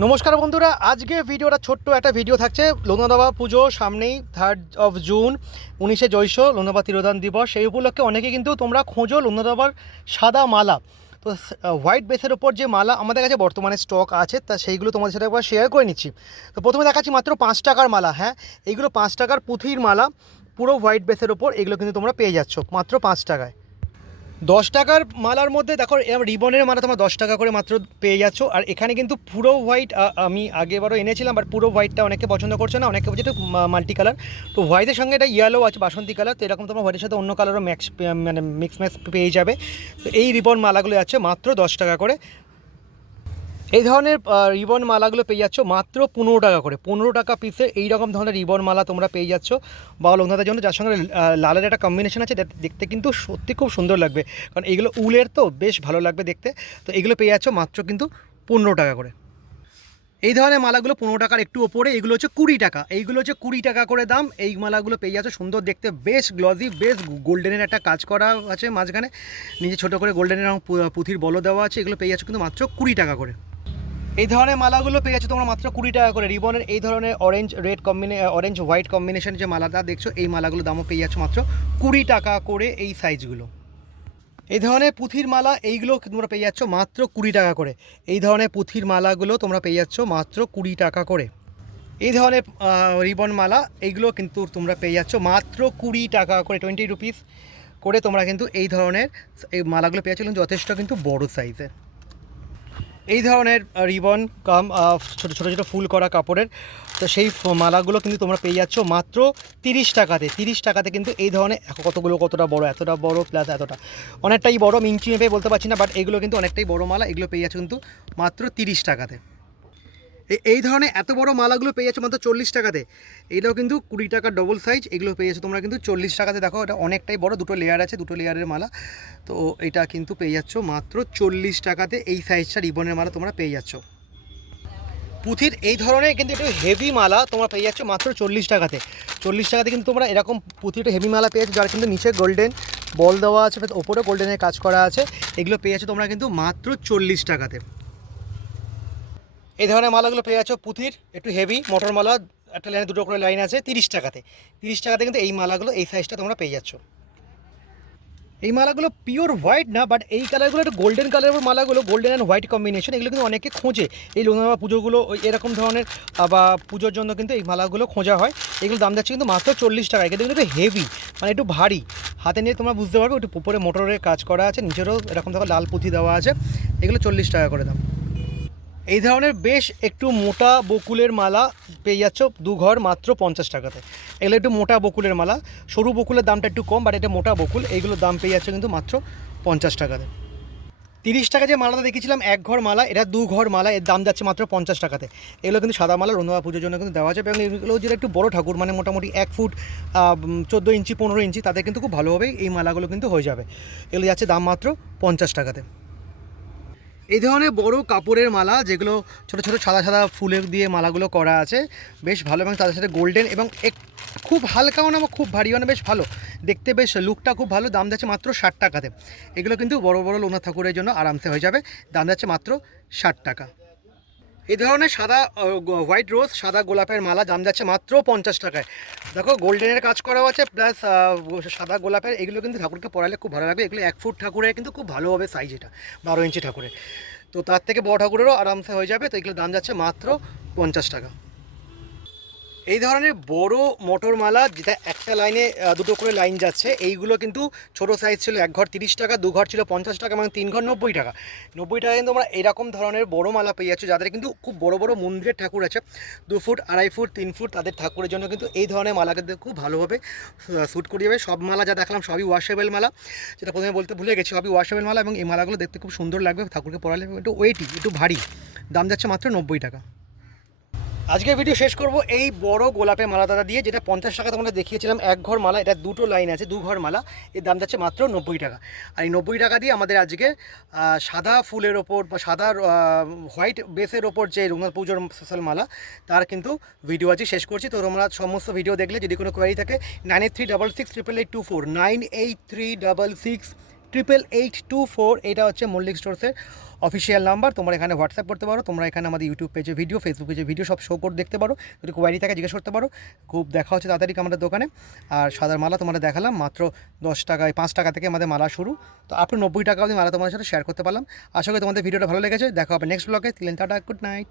নমস্কার বন্ধুরা, আজকে ভিডিওটা ছোট্ট একটা ভিডিও থাকছে। লোনাবাবা পুজো সামনেই, 3 জুন 19শে জ্যৈষ্ঠ লোনাবাবা তিরোধান দিবস। সেই উপলক্ষে অনেকে কিন্তু তোমরা খোঁজো লোনাবাবার সাদা মালা। তো হোয়াইট বেসের ওপর যে মালা আমাদের কাছে বর্তমানে স্টক আছে, তা সেইগুলো তোমাদের সাথে একবার শেয়ার করে নিচ্ছি। তো প্রথমে দেখাচ্ছি মাত্র 5 টাকার মালা। হ্যাঁ, এইগুলো 5 টাকার পুঁথির মালা, পুরো হোয়াইট বেসের ওপর। এগুলো কিন্তু তোমরা পেয়ে যাচ্ছ মাত্র 5 টাকায়। 10 টাকার মালার মধ্যে দেখো এরকম রিবনের মালা তোমরা 10 টাকা করে মাত্র পেয়ে যাচ্ছ। আর এখানে কিন্তু পুরো হোয়াইট, আমি আগেবারও এনেছিলাম, বাট পুরো হোয়াইটটা অনেকে পছন্দ করছে না, অনেকে বলছে একটু মাল্টি কালার। তো হোয়াইটের সঙ্গে এটা ইয়েলো আছে, বাসন্তী কালার। তো এরকম তোমরা হোয়াইটের সাথে অন্য কালারও মিক্স ম্যাক্স পেয়ে যাবে। তো এই রিবন মালাগুলো যাচ্ছে মাত্র 10 টাকা করে। এই ধরনের রিবন মালাগুলো পেয়ে যাচ্ছ মাত্র 15 টাকা করে। 15 টাকা পিসে এই রকম ধরনের রিবন মালা তোমরা পেয়ে যাচ্ছ বাবা লোকনাথের জন্য, যার সঙ্গে লালের একটা কম্বিনেশন আছে। দেখতে কিন্তু সত্যি খুব সুন্দর লাগবে, কারণ এগুলো উলের, তো বেশ ভালো লাগবে দেখতে। তো এগুলো পেয়ে যাচ্ছ মাত্র কিন্তু 15 টাকা করে। এই ধরনের মালাগুলো 15 টাকার একটু ওপরে, এগুলো হচ্ছে 20 টাকা। এইগুলো হচ্ছে 20 টাকা করে দাম। এই মালাগুলো পেয়ে যাচ্ছে সুন্দর দেখতে, বেশ গ্লজি, বেশ গোল্ডেনের একটা কাজ করা আছে মাঝখানে, নিচে ছোটো করে গোল্ডেনের পুঁথির বলো দেওয়া আছে। এগুলো পেয়ে যাচ্ছে কিন্তু মাত্র 20 টাকা করে। এই ধরনের মালাগুলো পেয়ে যাচ্ছ তোমরা মাত্র 20 টাকা করে। রিবনের এই ধরনের অরেঞ্জ হোয়াইট কম্বিনেশন যে মালাটা দেখছো, এই মালাগুলো দামও পেয়ে যাচ্ছ মাত্র 20 টাকা করে এই সাইজগুলো। এই ধরনের পুঁথির মালা এইগুলো তোমরা পেয়ে যাচ্ছ মাত্র 20 টাকা করে। এই ধরনের পুঁথির মালাগুলো তোমরা পেয়ে যাচ্ছ মাত্র 20 টাকা করে। এই ধরনের রিবন মালা এইগুলো কিন্তু তোমরা পেয়ে যাচ্ছ মাত্র 20 টাকা করে, 20 রুপিস করে। তোমরা কিন্তু এই ধরনের এই মালাগুলো পেয়ে যাচ্ছ, কিন্তু যথেষ্ট কিন্তু বড় সাইজের। এই ধরনের রিবন কাম ছোটো ছোটো ছোটো ফুল করা কাপড়ের, তো সেই মালাগুলো কিন্তু তোমরা পেয়ে যাচ্ছ মাত্র 30 টাকাতে। 30 টাকাতে কিন্তু এই ধরনের কতটা বড়, এতটা বড় প্লাস এতটা, অনেকটাই বড়। ইঞ্চি মেপে বলতে পারছি না, বাট এগুলো কিন্তু অনেকটাই বড় মালা। এগুলো পেয়ে যাচ্ছ কিন্তু মাত্র 30 টাকাতে। এই ধরনের এত বড় মালাগুলো পেয়ে যাচ্ছ মাত্র 40 টাকাতে। এইটাও কিন্তু 20 টাকার ডবল সাইজ। এগুলো পেয়ে যাচ্ছ তোমরা কিন্তু 40 টাকাতে। দেখো এটা অনেকটাই বড়, দুটো লেয়ার আছে, দুটো লেয়ারের মালা। তো এটা কিন্তু পেয়ে যাচ্ছ মাত্র 40 টাকাতে। এই সাইজটা রিবনের মালা তোমরা পেয়ে যাচ্ছ। পুঁথির এই ধরনের কিন্তু একটু হেভি মালা তোমরা পেয়ে যাচ্ছ মাত্র 40 টাকাতে। 40 টাকাতে কিন্তু তোমরা এরকম পুঁথিটা হেভি মালা পেয়ে যাচ্ছ, যার কিন্তু নিচে গোল্ডেন বল দেওয়া আছে, ওপরে গোল্ডেনের কাজ করা আছে। এগুলো পেয়ে যাচ্ছ তোমরা কিন্তু মাত্র 40 টাকাতে। এই ধরনের মালাগুলো পেয়ে যাচ্ছ পুঁথির একটু হেভি মোটর মালা, একটা লাইনে দুটো করে লাইন আছে, 30 টাকাতে। 30 টাকাতে কিন্তু এই মালাগুলো, এই সাইজটা তোমরা পেয়ে যাচ্ছ। এই মালাগুলো পিওর হোয়াইট না, বাট এই কালারগুলো একটু গোল্ডেন কালারের মালাগুলো, গোল্ডেন অ্যান্ড হোয়াইট কম্বিনেশন। এগুলো কিন্তু অনেকে খোঁজে এই লোনাবাবা পুজোগুলো, এরকম ধরনের বা পুজোর জন্য কিন্তু এই মালাগুলো খোঁজা হয়। এগুলো দাম যাচ্ছে কিন্তু মাত্র 40 টাকা। কিন্তু একটু হেভি, মানে একটু ভারী, হাতে নিয়ে তোমরা বুঝতে পারবে। একটু উপরে মোটরের কাজ করা আছে, নিচেরও এরকম দেখো লাল পুঁথি দেওয়া আছে। এগুলো 40 টাকা করে দাম। এই ধরনের বেশ একটু মোটা বকুলের মালা পেয়ে যাচ্ছ দুঘর মাত্র 50 টাকাতে। এগুলো একটু মোটা বকুলের মালা, সরু বকুলের দামটা একটু কম, বাট এটা মোটা বকুল। এইগুলোর দাম পেয়ে যাচ্ছে কিন্তু মাত্র 50 টাকাতে। 30 টাকা যে মালাটা দেখেছিলাম এক ঘর মালা, এটা 2 ঘর মালা, এর দাম যাচ্ছে মাত্র 50 টাকাতে। এগুলো কিন্তু সাদা মালা লোনাবাবা পুজোর জন্য কিন্তু দেওয়া আছে, এবং এগুলো যেটা একটু বড়ো ঠাকুর, মানে মোটামুটি 1 ফুট 14 ইঞ্চি 15 ইঞ্চি, তাদের কিন্তু খুব ভালোভাবেই এই মালাগুলো কিন্তু হয়ে যাবে। এগুলো যাচ্ছে দাম মাত্র 50 টাকাতে। এই ধরনের বড় কাপড়ের মালা, যেগুলো ছোটো ছোটো সাদা সাদা ফুলের দিয়ে মালাগুলো করা আছে, বেশ ভালো, এবং তাদের সাথে গোল্ডেন, এবং খুব হালকাও না বা খুব ভারীও না, বেশ ভালো দেখতে, বেশ লুকটা খুব ভালো। দাম যাচ্ছে মাত্র 60 টাকাতে। এগুলো কিন্তু বড় বড় লোনাথ ঠাকুরের জন্য আরামসে হয়ে যাবে। দাম যাচ্ছে মাত্র 60 টাকা। এই ধরনের সাদা হোয়াইট রোজ, সাদা গোলাপের মালা দাম যাচ্ছে মাত্র 50 টাকায়। দেখো গোল্ডেনের কাজ করাও আছে, প্লাস সাদা গোলাপের। এগুলো কিন্তু ঠাকুরকে পরালে খুব ভালো লাগবে। এগুলো 1 ফুট ঠাকুরের কিন্তু খুব ভালোভাবে সাইজ, এটা 12 ইঞ্চি ঠাকুরের। তো তার থেকে বড় ঠাকুরেরও আরামসে হয়ে যাবে। তো এগুলোর দাম যাচ্ছে মাত্র 50 টাকা। এই ধরনের বড় মোটর মালা, যেটা একটা লাইনে দুটো করে লাইন যাচ্ছে, এইগুলো কিন্তু ছোটো সাইজ ছিল। 1 ঘর 30 টাকা, 2 ঘর ছিল 50 টাকা, এবং 3 ঘর 90 টাকা। 90 টাকা কিন্তু আমরা এরকম ধরনের বড় মালা পেয়ে যাচ্ছ, যাদের কিন্তু খুব বড় বড় মন্দিরের ঠাকুর আছে, 2 ফুট 2.5 ফুট 3 ফুট, তাদের ঠাকুরের জন্য কিন্তু এই ধরনের মালা কিন্তু খুব ভালোভাবে শ্যুট করে যাবে। সব মালা যা দেখলাম সবই ওয়াশেবল মালা, যেটা প্রথমে বলতে ভুলে গেছি, সবই ওয়াশেবল মালা, এবং এই মালাগুলো দেখতে খুব সুন্দর লাগবে ঠাকুরকে পরালে। একটু ওয়েটি, একটু ভারী। দাম যাচ্ছে মাত্র 90 টাকা। আজকের ভিডিও শেষ করব এই বড় গোলাপের মালা দাদা দিয়ে, যেটা 50 টাকা তোমরা দেখিয়েছিলাম 1 ঘর মালা। এটা দুটো লাইন আছে, 2 ঘর মালা। এর দাম যাচ্ছে মাত্র 90 টাকা। আর এই 90 টাকা দিয়ে আমাদের আজকে সাদা ফুলের ওপর বা সাদা হোয়াইট বেসের ওপর যে রঘুনাথ পুজোর স্পেশাল মালা, তার কিন্তু ভিডিও আজকে শেষ করছি। তো তোমরা সমস্ত ভিডিও দেখলে যদি কোনো কোয়ারি থাকে 9836688824, 9836688824 8824, এটা হচ্ছে মল্লিক স্টোর্সের অফিসিয়াল নাম্বার। তোমরা এখানে হোয়াটসঅ্যাপ করতে পারো, তোমরা এখানে আমাদের ইউটিউব পেজে ভিডিও, ফেসবুক পেজে ভিডিও সব শো করে দেখতে পারো। যদি কোয়ারি থাকে জিজ্ঞেস করতে পারো। খুব দেখা হচ্ছে তাড়াতাড়ি আমাদের দোকানে। আর সাদার মালা তোমাদের দেখালাম মাত্র 10 টাকায়, 5 টাকা থেকে আমাদের মালা শুরু। তো আপনি 90 টাকা অবধি মালা তোমাদের সাথে শেয়ার করতে পারলাম। আশা করি তোমাদের ভিডিওটা ভালো লেগেছে। দেখা হবে নেক্সট ব্লগে। Tata, good night.